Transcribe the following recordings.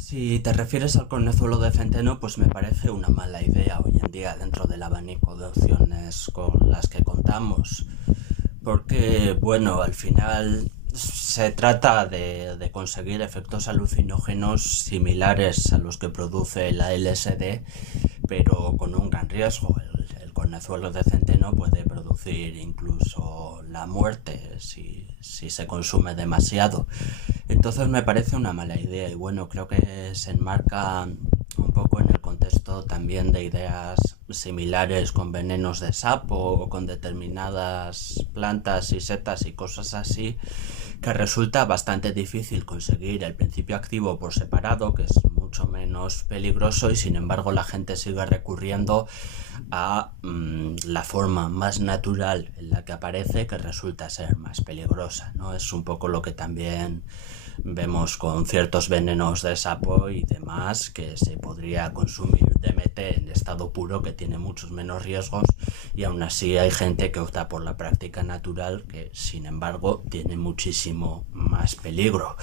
Si te refieres al cornezuelo de centeno, pues me parece una mala idea hoy en día dentro del abanico de opciones con las que contamos. Porque, bueno, al final se trata de conseguir efectos alucinógenos similares a los que produce la LSD, pero con un gran riesgo. El cornezuelo de centeno puede producir incluso la muerte si se consume demasiado. Entonces me parece una mala idea y bueno, creo que se enmarca un poco en el contexto también de ideas similares con venenos de sapo o con determinadas plantas y setas y cosas así, que resulta bastante difícil conseguir el principio activo por separado, que es mucho menos peligroso, y sin embargo la gente sigue recurriendo a la forma más natural en la que aparece, que resulta ser más peligrosa, ¿no? Es un poco lo que también vemos con ciertos venenos de sapo y demás, que se podría consumir DMT en estado puro, que tiene muchos menos riesgos, y aún así hay gente que opta por la práctica natural, que sin embargo tiene muchísimo más peligro.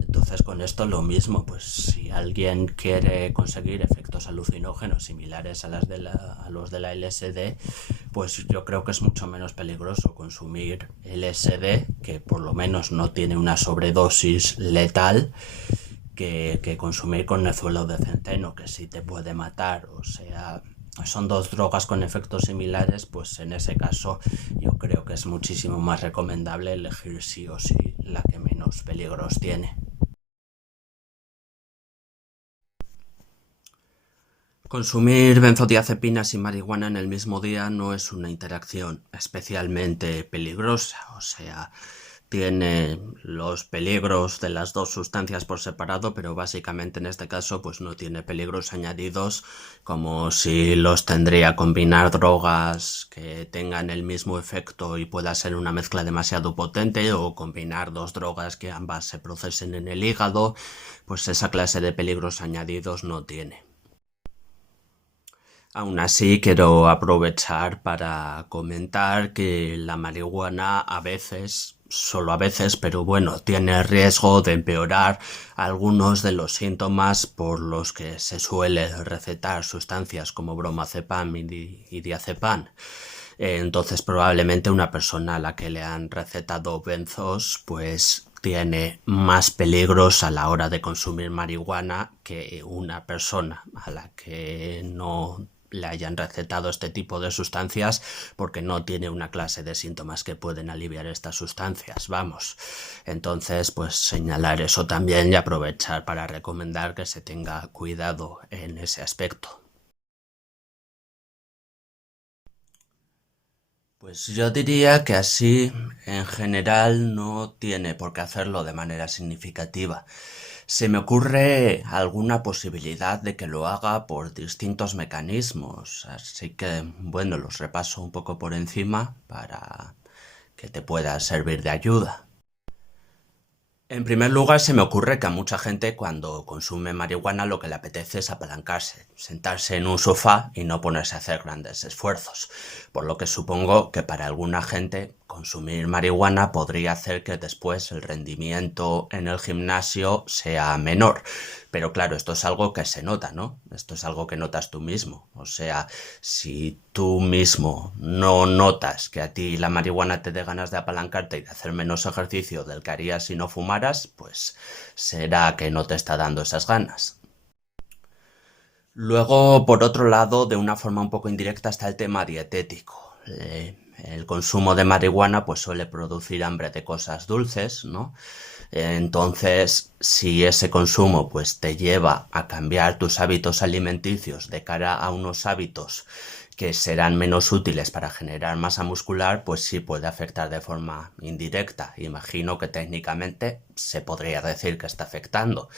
Entonces con esto lo mismo, pues si alguien quiere conseguir efectos alucinógenos similares a los de la LSD, pues yo creo que es mucho menos peligroso consumir LSD, que por lo menos no tiene una sobredosis letal, que consumir cornezuelo de centeno, que sí te puede matar. O sea, son dos drogas con efectos similares, pues en ese caso yo creo que es muchísimo más recomendable elegir sí o sí la que menos peligros tiene. Consumir benzodiazepinas y marihuana en el mismo día no es una interacción especialmente peligrosa, o sea, tiene los peligros de las dos sustancias por separado, pero básicamente en este caso pues no tiene peligros añadidos como si los tendría combinar drogas que tengan el mismo efecto y pueda ser una mezcla demasiado potente, o combinar dos drogas que ambas se procesen en el hígado, pues esa clase de peligros añadidos no tiene. Aún así, quiero aprovechar para comentar que la marihuana a veces, solo a veces, pero bueno, tiene riesgo de empeorar algunos de los síntomas por los que se suele recetar sustancias como bromazepam y diazepam. Entonces, probablemente una persona a la que le han recetado benzos, pues tiene más peligros a la hora de consumir marihuana que una persona a la que no le hayan recetado este tipo de sustancias, porque no tiene una clase de síntomas que pueden aliviar estas sustancias, vamos. Entonces, pues señalar eso también y aprovechar para recomendar que se tenga cuidado en ese aspecto. Pues yo diría que así, en general, no tiene por qué hacerlo de manera significativa. Se me ocurre alguna posibilidad de que lo haga por distintos mecanismos, así que, bueno, los repaso un poco por encima para que te pueda servir de ayuda. En primer lugar, se me ocurre que a mucha gente cuando consume marihuana lo que le apetece es apalancarse, sentarse en un sofá y no ponerse a hacer grandes esfuerzos, por lo que supongo que para alguna gente consumir marihuana podría hacer que después el rendimiento en el gimnasio sea menor. Pero claro, esto es algo que se nota, ¿no? Esto es algo que notas tú mismo. O sea, si tú mismo no notas que a ti la marihuana te dé ganas de apalancarte y de hacer menos ejercicio del que harías si no fumaras, pues será que no te está dando esas ganas. Luego, por otro lado, de una forma un poco indirecta está el tema dietético. El consumo de marihuana pues suele producir hambre de cosas dulces, ¿no? Entonces, si ese consumo pues te lleva a cambiar tus hábitos alimenticios de cara a unos hábitos que serán menos útiles para generar masa muscular, pues sí puede afectar de forma indirecta. Imagino que técnicamente se podría decir que está afectando,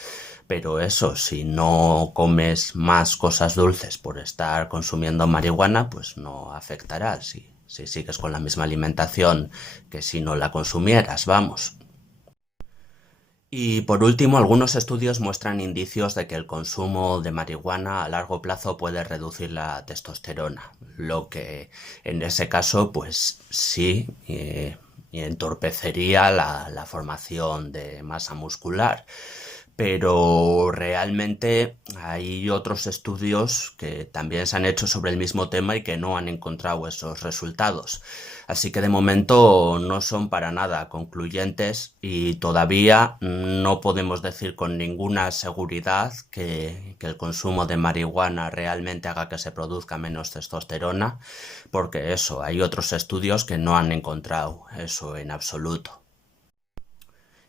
pero eso, si no comes más cosas dulces por estar consumiendo marihuana, pues no afectará si sigues con la misma alimentación que si no la consumieras, vamos. Y por último, algunos estudios muestran indicios de que el consumo de marihuana a largo plazo puede reducir la testosterona, lo que en ese caso, pues sí, entorpecería la formación de masa muscular. pero realmente hay otros estudios que también se han hecho sobre el mismo tema y que no han encontrado esos resultados. Así que de momento no son para nada concluyentes y todavía no podemos decir con ninguna seguridad que el consumo de marihuana realmente haga que se produzca menos testosterona, porque eso, hay otros estudios que no han encontrado eso en absoluto.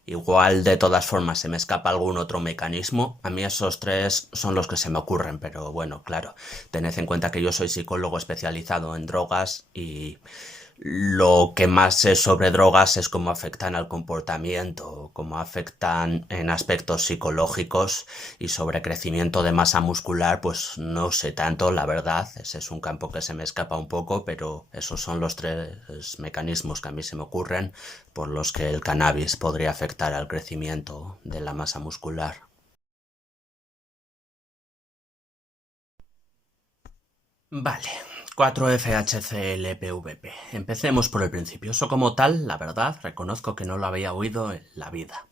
Igual de todas formas se me escapa algún otro mecanismo. A mí esos tres son los que se me ocurren, pero bueno, claro, tened en cuenta que yo soy psicólogo especializado en drogas y lo que más sé sobre drogas es cómo afectan al comportamiento, cómo afectan en aspectos psicológicos y sobre crecimiento de masa muscular, pues no sé tanto, la verdad. Ese es un campo que se me escapa un poco, pero esos son los tres mecanismos que a mí se me ocurren por los que el cannabis podría afectar al crecimiento de la masa muscular. Vale, 4-FHC-LPVP. Empecemos por el principio. Eso como tal, la verdad, reconozco que no lo había oído en la vida.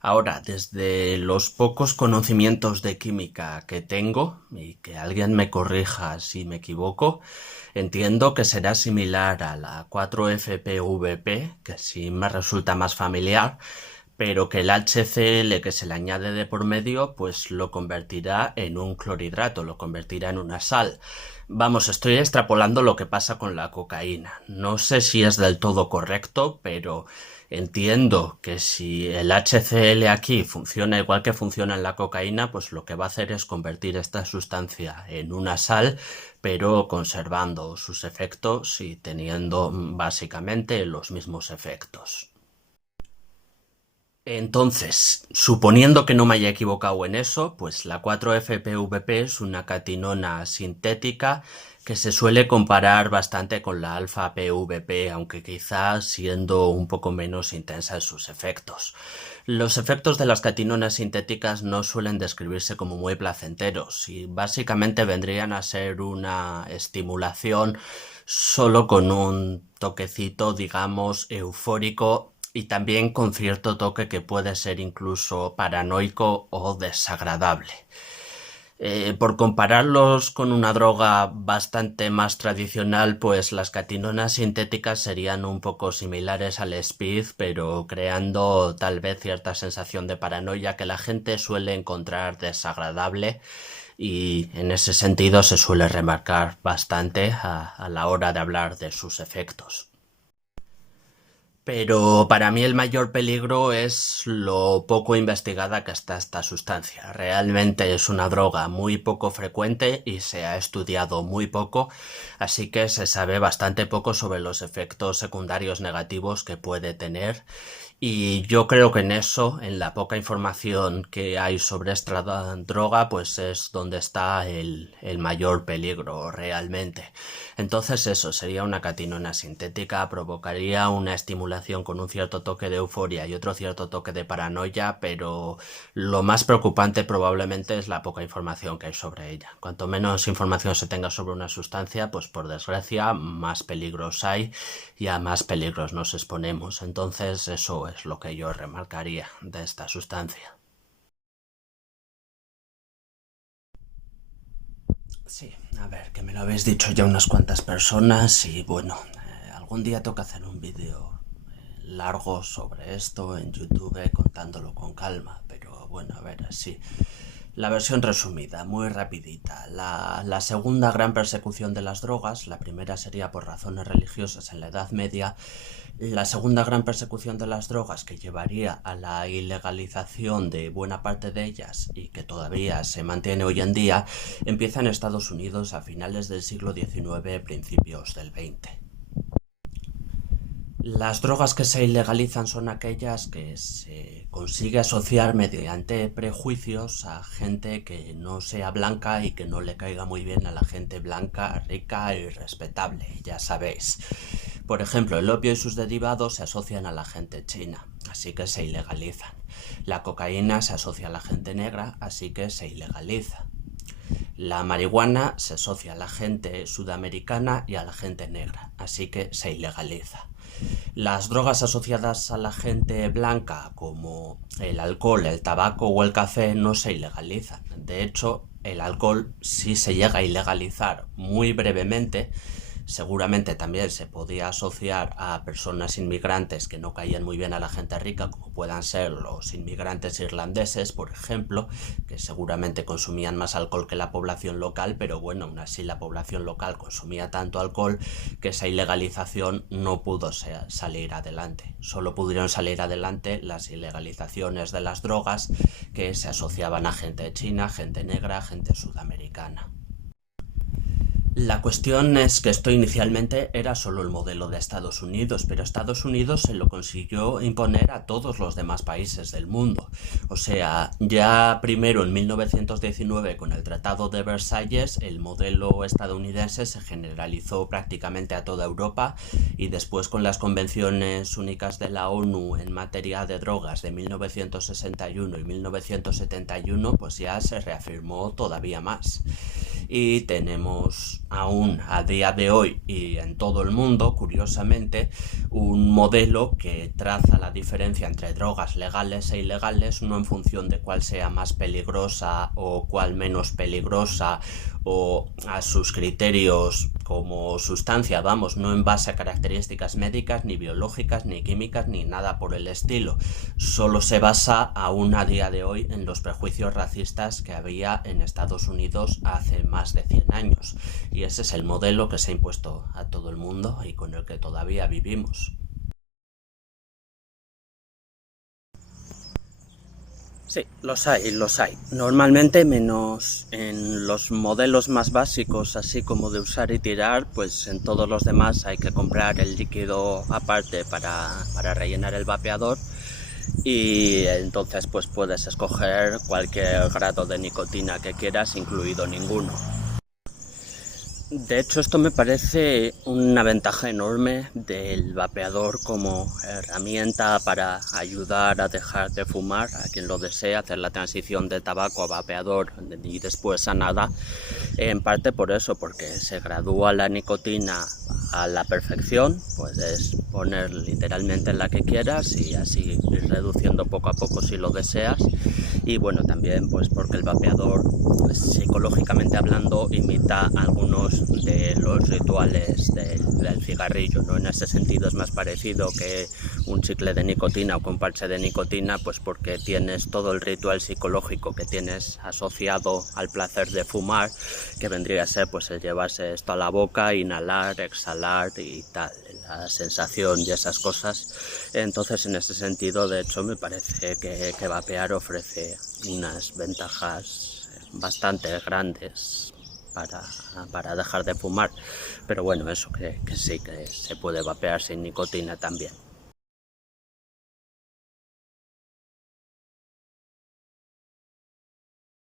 Ahora, desde los pocos conocimientos de química que tengo, y que alguien me corrija si me equivoco, entiendo que será similar a la 4-FPVP, que sí me resulta más familiar, pero que el HCl que se le añade de por medio, pues lo convertirá en un clorhidrato, lo convertirá en una sal. Vamos, estoy extrapolando lo que pasa con la cocaína. No sé si es del todo correcto, pero entiendo que si el HCl aquí funciona igual que funciona en la cocaína, pues lo que va a hacer es convertir esta sustancia en una sal, pero conservando sus efectos y teniendo básicamente los mismos efectos. Entonces, suponiendo que no me haya equivocado en eso, pues la 4-FPVP es una catinona sintética que se suele comparar bastante con la alfa-PVP, aunque quizás siendo un poco menos intensa en sus efectos. Los efectos de las catinonas sintéticas no suelen describirse como muy placenteros y básicamente vendrían a ser una estimulación solo con un toquecito, digamos, eufórico y también con cierto toque que puede ser incluso paranoico o desagradable. Por compararlos con una droga bastante más tradicional, pues las catinonas sintéticas serían un poco similares al speed, pero creando tal vez cierta sensación de paranoia que la gente suele encontrar desagradable y en ese sentido se suele remarcar bastante a la hora de hablar de sus efectos. Pero para mí el mayor peligro es lo poco investigada que está esta sustancia. Realmente es una droga muy poco frecuente y se ha estudiado muy poco, así que se sabe bastante poco sobre los efectos secundarios negativos que puede tener. Y yo creo que en eso, en la poca información que hay sobre esta droga, pues es donde está el mayor peligro realmente. Entonces eso, sería una catinona sintética, provocaría una estimulación con un cierto toque de euforia y otro cierto toque de paranoia, pero lo más preocupante probablemente es la poca información que hay sobre ella. Cuanto menos información se tenga sobre una sustancia, pues por desgracia más peligros hay y a más peligros nos exponemos. Entonces eso es lo que yo remarcaría de esta sustancia. Sí, a ver, que me lo habéis dicho ya unas cuantas personas y bueno, algún día toca hacer un vídeo largo sobre esto en YouTube contándolo con calma, pero bueno, a ver, así. La versión resumida, muy rapidita. La segunda gran persecución de las drogas, la primera sería por razones religiosas en la Edad Media, la segunda gran persecución de las drogas que llevaría a la ilegalización de buena parte de ellas y que todavía se mantiene hoy en día, empieza en Estados Unidos a finales del siglo XIX, principios del XX. Las drogas que se ilegalizan son aquellas que se consigue asociar mediante prejuicios a gente que no sea blanca y que no le caiga muy bien a la gente blanca, rica y respetable, ya sabéis. Por ejemplo, el opio y sus derivados se asocian a la gente china, así que se ilegalizan. La cocaína se asocia a la gente negra, así que se ilegaliza. La marihuana se asocia a la gente sudamericana y a la gente negra, así que se ilegaliza. Las drogas asociadas a la gente blanca, como el alcohol, el tabaco o el café, no se ilegalizan. De hecho, el alcohol sí se llega a ilegalizar muy brevemente. Seguramente también se podía asociar a personas inmigrantes que no caían muy bien a la gente rica, como puedan ser los inmigrantes irlandeses, por ejemplo, que seguramente consumían más alcohol que la población local, pero bueno, aún así la población local consumía tanto alcohol que esa ilegalización no pudo salir adelante. Solo pudieron salir adelante las ilegalizaciones de las drogas que se asociaban a gente china, gente negra, gente sudamericana. La cuestión es que esto inicialmente era solo el modelo de Estados Unidos, pero Estados Unidos se lo consiguió imponer a todos los demás países del mundo. O sea, ya primero en 1919 con el Tratado de Versalles el modelo estadounidense se generalizó prácticamente a toda Europa y después con las convenciones únicas de la ONU en materia de drogas de 1961 y 1971 pues ya se reafirmó todavía más. Y tenemos aún a día de hoy y en todo el mundo, curiosamente, un modelo que traza la diferencia entre drogas legales e ilegales no en función de cuál sea más peligrosa o cuál menos peligrosa o a sus criterios como sustancia, vamos, no en base a características médicas, ni biológicas, ni químicas, ni nada por el estilo. Solo se basa aún a día de hoy en los prejuicios racistas que había en Estados Unidos hace más de 100 años. Y ese es el modelo que se ha impuesto a todo el mundo y con el que todavía vivimos. Sí, los hay, los hay. Normalmente menos en los modelos más básicos, así como de usar y tirar, pues en todos los demás hay que comprar el líquido aparte para rellenar el vapeador y entonces pues puedes escoger cualquier grado de nicotina que quieras, incluido ninguno. De hecho, esto me parece una ventaja enorme del vapeador como herramienta para ayudar a dejar de fumar a quien lo desea, hacer la transición de tabaco a vapeador y después a nada, en parte por eso, porque se gradúa la nicotina a la perfección, puedes poner literalmente la que quieras y así ir reduciendo poco a poco si lo deseas. Y bueno, también pues porque el vapeador, psicológicamente hablando, imita algunos de los rituales del cigarrillo, ¿no? En ese sentido es más parecido que un chicle de nicotina o con parche de nicotina, pues porque tienes todo el ritual psicológico que tienes asociado al placer de fumar, que vendría a ser pues el llevarse esto a la boca, inhalar, exhalar y tal, la sensación y esas cosas. Entonces en ese sentido, de hecho, me parece que vapear ofrece unas ventajas bastante grandes para dejar de fumar, pero bueno, eso que sí, que se puede vapear sin nicotina también.